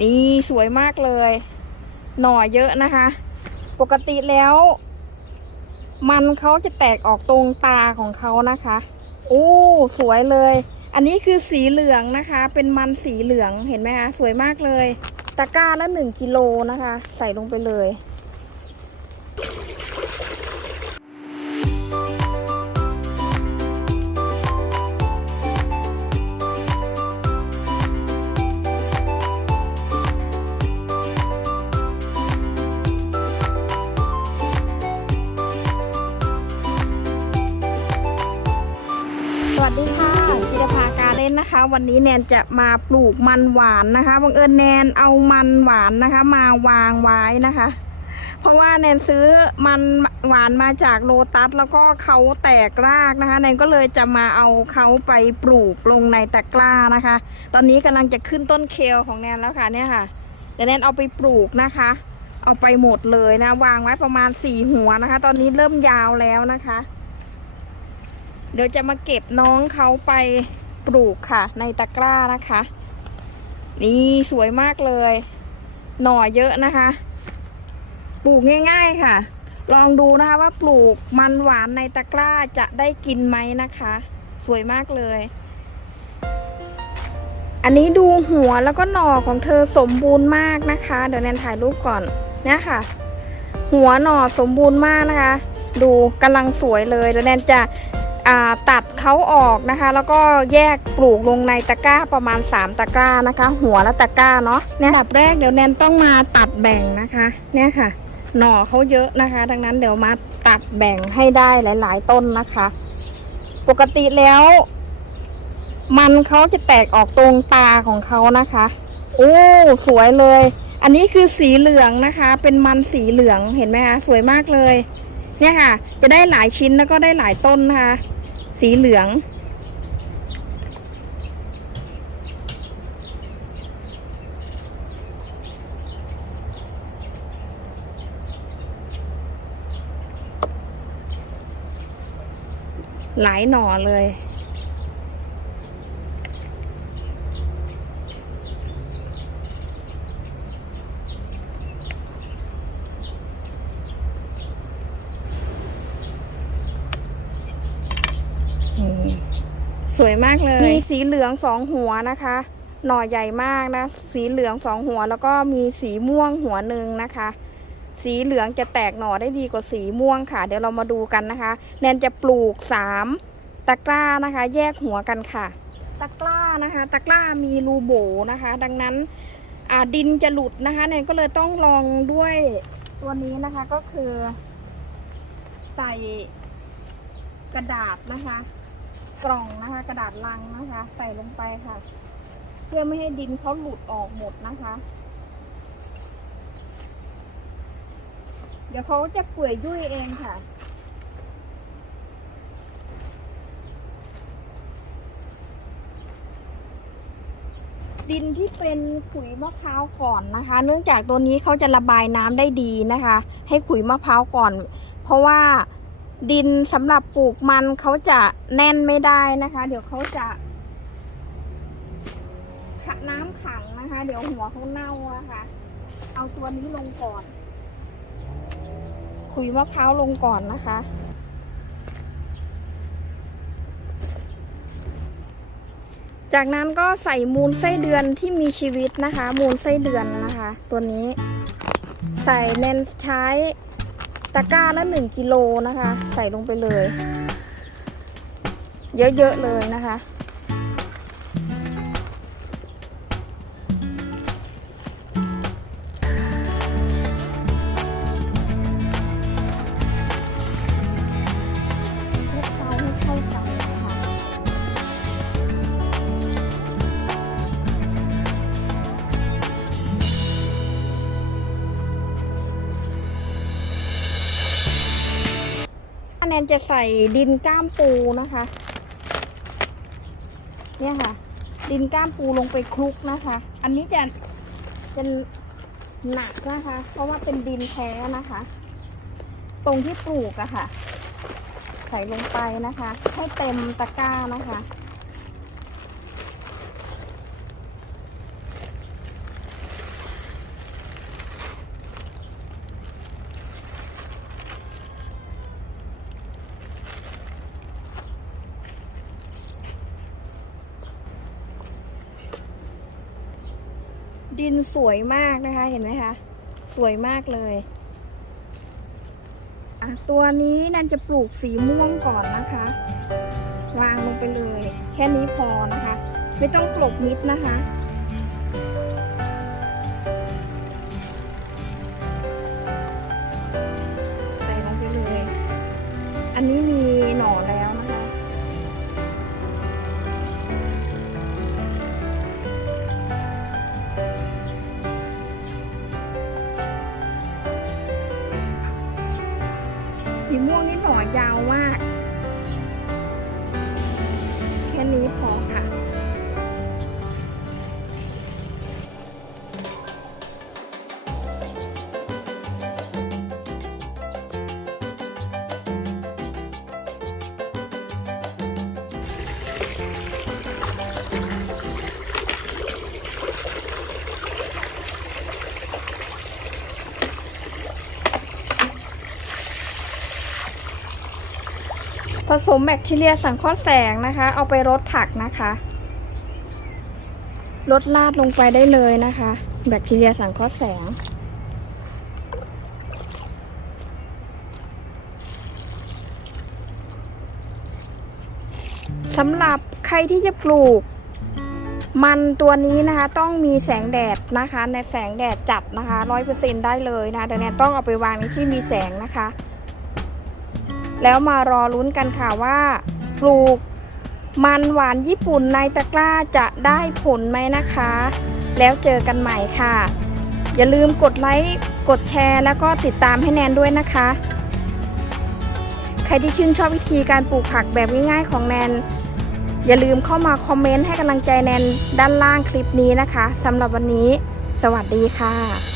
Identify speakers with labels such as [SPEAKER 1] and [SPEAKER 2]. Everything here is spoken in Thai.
[SPEAKER 1] นี่สวยมากเลย หน่อเยอะนะคะ ปกติแล้ว มันเขาจะแตกออกตรงตาของเขานะคะโอ้สวยเลย อันนี้คือสีเหลืองนะคะ เป็นมันสีเหลืองเห็นไหมคะสวยมากเลย ตะกร้าละหนึ่งกิโลนะคะ ใส่ลงไปเลย วันนี้แนนจะมาปลูกมันหวานนะคะบังเอิญแนนเอามันหวานนะคะ มาวางไว้นะคะ เพราะว่าแนนซื้อมันหวานมาจากโลตัสแล้วก็เขาแตกรากนะคะแนนก็เลยจะมาเอาเขาไปปลูกลงในตะกร้านะคะ ตอนนี้กำลังจะขึ้นต้นเคลของแนนแล้วค่ะเนี่ยค่ะเดี๋ยวแนนเอาไปปลูกนะคะ เอาไปหมดเลยนะ วางไว้ประมาณสี่หัวนะคะ ตอนนี้เริ่มยาวแล้วนะคะ เดี๋ยวจะมาเก็บน้องเขาไป ปลูกค่ะ ในตะกร้านะคะ นี่สวยมากเลย หน่อเยอะนะคะ ปลูกง่าย ๆค่ะ ลองดูนะคะว่าปลูกมันหวานในตะกร้าจะได้กินไหมนะคะ สวยมากเลย อันนี้ดูหัวแล้วก็หน่อของเธอสมบูรณ์มากนะคะ เดี๋ยวแนนถ่ายรูปก่อนเนี่ยค่ะ หัวหน่อสมบูรณ์มากนะคะ ดูกำลังสวยเลยเดี๋ยวแนนจะ ตัดเขาออกนะคะ แล้วก็แยกปลูกลงในตะกร้าประมาณ 3 ตะกร้านะคะ หัวและตะกร้าเนาะเนี่ยอันดับแรกเดี๋ยวแนนต้องมาตัดแบ่งนะคะเนี่ยค่ะ หน่อเขาเยอะนะคะ ดังนั้นเดี๋ยวมาตัดแบ่งให้ได้หลาย ๆ ต้นนะคะ ปกติแล้ว มันเขาจะแตกออกตรงตาของเขานะคะโอ้สวยเลย อันนี้คือสีเหลืองนะคะ เป็นมันสีเหลืองเห็นไหมคะสวยมากเลย เนี่ยค่ะ จะได้หลายชิ้นแล้วก็ได้หลายต้นนะคะ สีเหลือง หลายหน่อเลย สวยมากเลย มีสีเหลืองสองหัวนะคะ หน่อใหญ่มากนะ สีเหลืองสองหัวแล้วก็มีสีม่วงหัวหนึ่งนะคะ สีเหลืองจะแตกหน่อได้ดีกว่าสีม่วงค่ะ เดี๋ยวเรามาดูกันนะคะ แนนจะปลูกสามตะกร้านะคะ แยกหัวกันค่ะตะกร้านะคะ ตะกร้ามีรูโบนะคะ ดังนั้นดินจะหลุดนะคะแนนก็เลยต้องลองด้วยตัวนี้นะคะก็คือ ใส่กระดาษนะคะ กล่องนะคะ กระดาษลังนะคะ ใส่ลงไปค่ะ เพื่อไม่ให้ดินเขาหลุดออกหมดนะคะ เดี๋ยวเขาจะเปื่อยยุ่ยเองค่ะดินที่เป็นขุยมะพร้าวก่อนนะคะ เนื่องจากตัวนี้เขาจะระบายน้ำได้ดีนะคะ ให้ขุยมะพร้าวก่อน เพราะว่า ดินสำหรับปลูกมันเขาจะแน่นไม่ได้นะคะ เดี๋ยวเขาจะขะน้ำขังนะคะ เดี๋ยวหัวเขาเน่านะคะ เอาตัวนี้ลงก่อนขุยมะพร้าวลงก่อนนะคะ จากนั้นก็ใส่มูลไส้เดือนที่มีชีวิตนะคะ มูลไส้เดือนนะคะ ตัวนี้ ใส่เน้นใช้ ตะกร้าละหนึ่งกิโลนะคะ ใส่ลงไปเลย เยอะๆเลยนะคะ นนจะใส่ดินก้ามปูนะคะ เนี่ยค่ะ ดินก้ามปูลงไปคลุกนะคะ อันนี้จะจะหนักนะคะ เพราะว่าเป็นดินแท้นะคะ ตรงที่ปลูกอะค่ะ ใส่ลงไปนะคะ ให้เต็มตะกร้านะคะ ดินสวยมากนะคะ เห็นไหมคะ สวยมากเลยตัวนี้นันจะปลูกสีม่วงก่อนนะคะ วางลงไปเลย แค่นี้พอนะคะ ไม่ต้องกลบมิดนะคะ ใส่ลงไปเลย อันนี้มี สีม่วงนี่หน่อยาวมาก แค่นี้พอค่ะ สมแบคทีเรียสังเคราะห์แสงนะคะ เอาไปรดผักนะคะลดลาดลงไปได้เลยนะคะ แบคทีเรียสังเคราะห์แสง สำหรับใครที่จะปลูก มันตัวนี้นะคะต้องมีแสงแดดนะคะ ในแสงแดดจัดนะคะร้อยเปอร์เซ็นได้เลยนะเดี๋ยวแนนต้องเอาไปวางในที่มีแสงนะคะ แล้วมารอลุ้นกันค่ะว่าปลูกมันหวานญี่ปุ่นในตะกร้าจะได้ผลไหมนะคะ แล้วเจอกันใหม่ค่ะ อย่าลืมกดไลค์กดแชร์แล้วก็ติดตามให้แนนด้วยนะคะ ใครที่ชื่นชอบวิธีการปลูกผักแบบง่ายๆของแนน อย่าลืมเข้ามาคอมเมนต์ให้กำลังใจแนนด้านล่างคลิปนี้นะคะสำหรับวันนี้ สวัสดีค่ะ